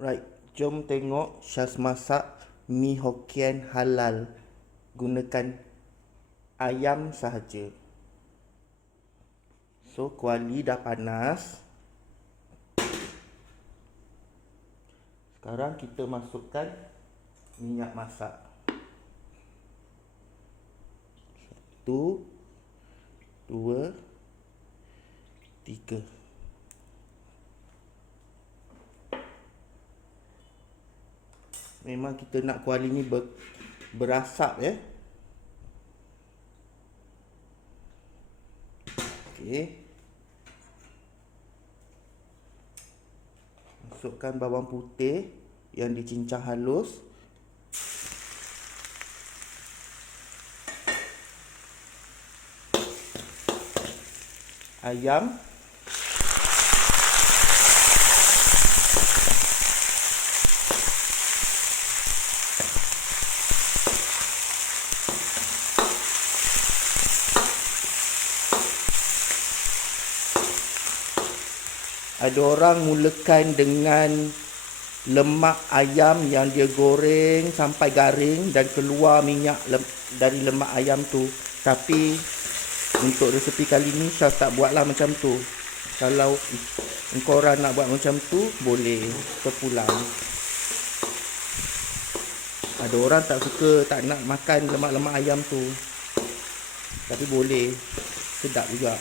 Right, jom tengok Syaz masak mi Hokkien halal gunakan ayam sahaja. So, kuali dah panas. Sekarang kita masukkan minyak masak. 1, 2, 3. Memang kita nak kuali ni berasap ya. Okey. Masukkan bawang putih yang dicincang halus. Ayam. Ada orang mulakan dengan lemak ayam yang dia goreng sampai garing dan keluar minyak dari lemak ayam tu. Tapi untuk resepi kali ni Syaz tak buatlah macam tu. Kalau engkau orang nak buat macam tu, boleh terpulang. Ada orang tak suka, tak nak makan lemak-lemak ayam tu. Tapi boleh, sedap juga.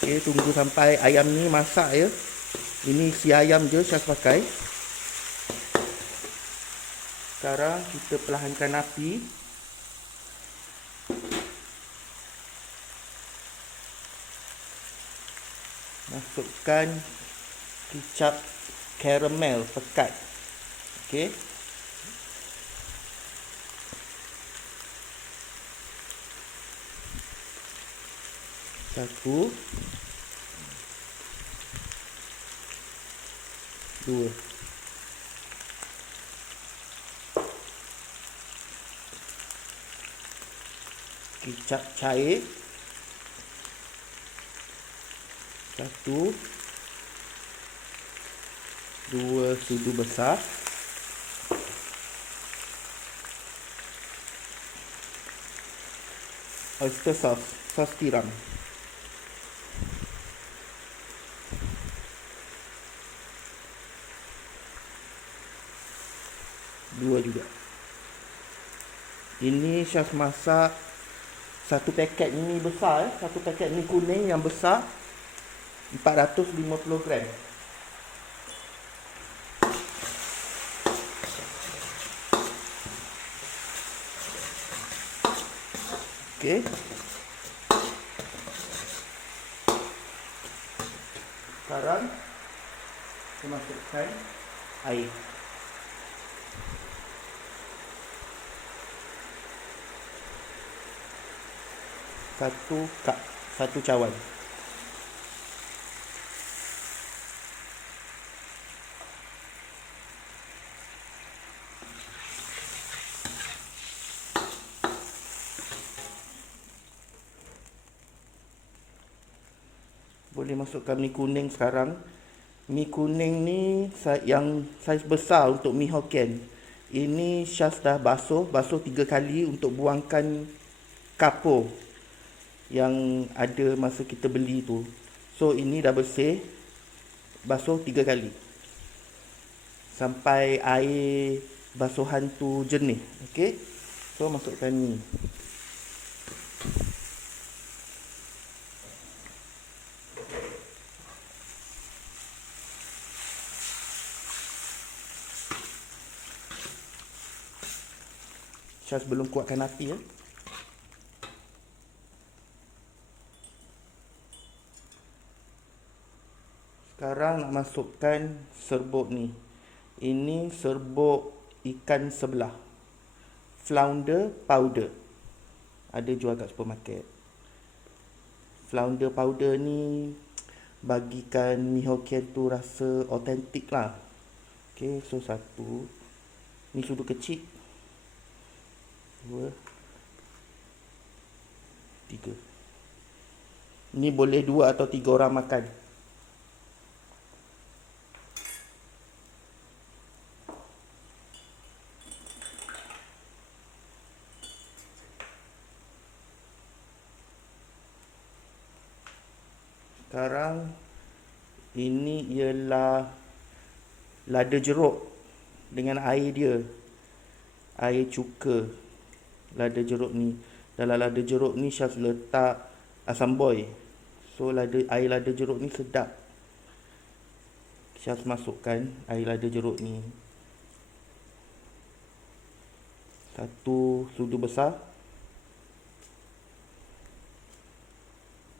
Okay, tunggu sampai ayam ni masak ya. Ini isi ayam je Syaz pakai. Sekarang kita perlahankan api. Masukkan kicap karamel pekat. Okey. Satu, dua. Kicap cair. Satu, dua sudu besar. Oyster sauce, sos tiram. Dua juga. Ini Syaz masak satu paket mi besar, satu paket mi kuning yang besar, 450 gram. Okey. Sekarang kita masukkan air. Satu cup, satu cawan. Boleh masukkan mi kuning sekarang. Mi kuning ni yang saiz besar untuk mi Hokkien. Ini Syaz dah basuh 3 kali untuk buangkan kapur yang ada masa kita beli tu. So ini dah bersih, basuh 3 kali sampai air basuhan tu jernih. Okey. So masukkan ni. Syaz belum kuatkan api ya. Sekarang nak masukkan serbuk ni. Ini serbuk ikan sebelah. Flounder powder. Ada jual kat supermarket. Flounder powder ni bagikan mi Hokkien tu rasa autentik lah. Okay, so satu. Ni sudu kecil. 2, 3. Ni boleh 2 atau 3 orang makan. Sekarang ini ialah lada jeruk dengan air dia. Air cuka lada jeruk ni. Dalam lada jeruk ni Syaz letak asam boy. So air lada jeruk ni sedap. Syaz masukkan air lada jeruk ni. 1 sudu besar.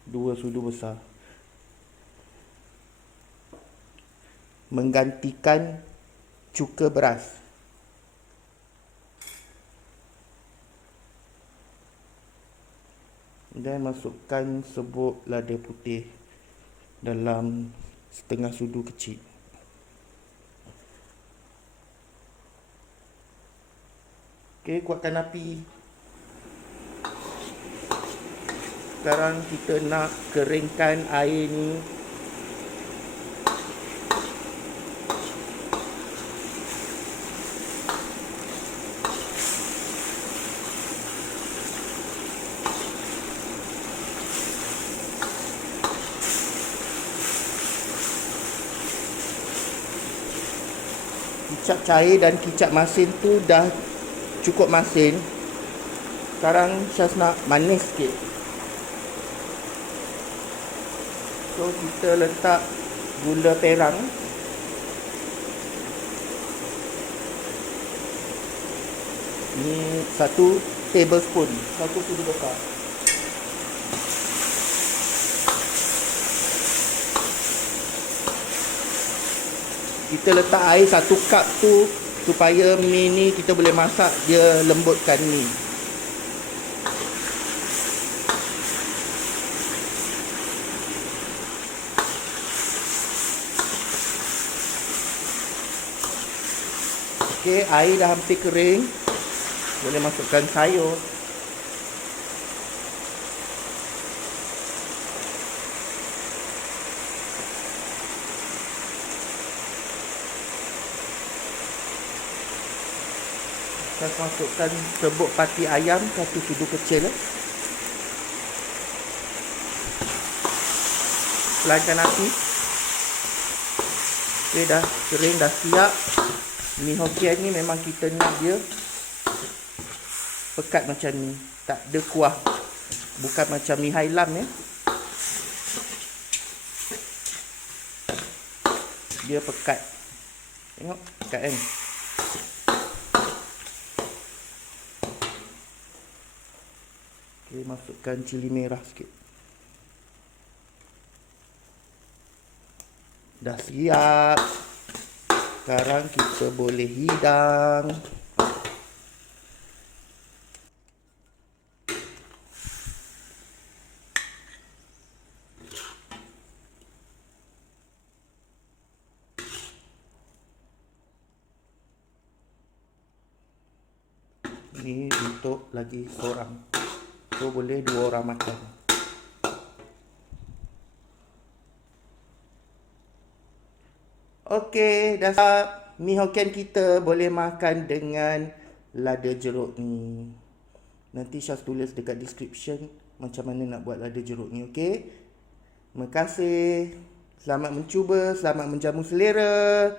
2 sudu besar. Menggantikan cuka beras. Dan masukkan serbuk lada putih dalam setengah sudu kecil. Okey, kuatkan api. Sekarang kita nak keringkan air ni. Kicap cair dan kicap masin tu dah cukup masin. Sekarang Syaz nak manis sikit. So kita letak gula perang. Ni 1 tablespoon, 1 sudu besar. Kita letak air 1 cup tu supaya mi ni kita boleh masak dia lembutkan mi. Okey, air dah hampir kering. Boleh masukkan sayur. Saya masukkan serbuk pati ayam 1 sudu kecil. Pelankan api. Okey, dah kering, dah siap. Mi Hokkien ni memang kita nak dia pekat macam ni, tak ada kuah. Bukan macam mi Hai Lam ya. Dia pekat. Tengok, pekat kan? Okey, masukkan cili merah sikit. Dah siap. Sekarang kita boleh hidang. Ini untuk lagi seorang. So boleh 2 orang makan. Okey, dah siap. Mi Hokkien kita boleh makan dengan lada jeruk ni. Nanti Syaz tulis dekat description macam mana nak buat lada jeruk ni, okey? Terima kasih. Selamat mencuba, selamat menjamu selera.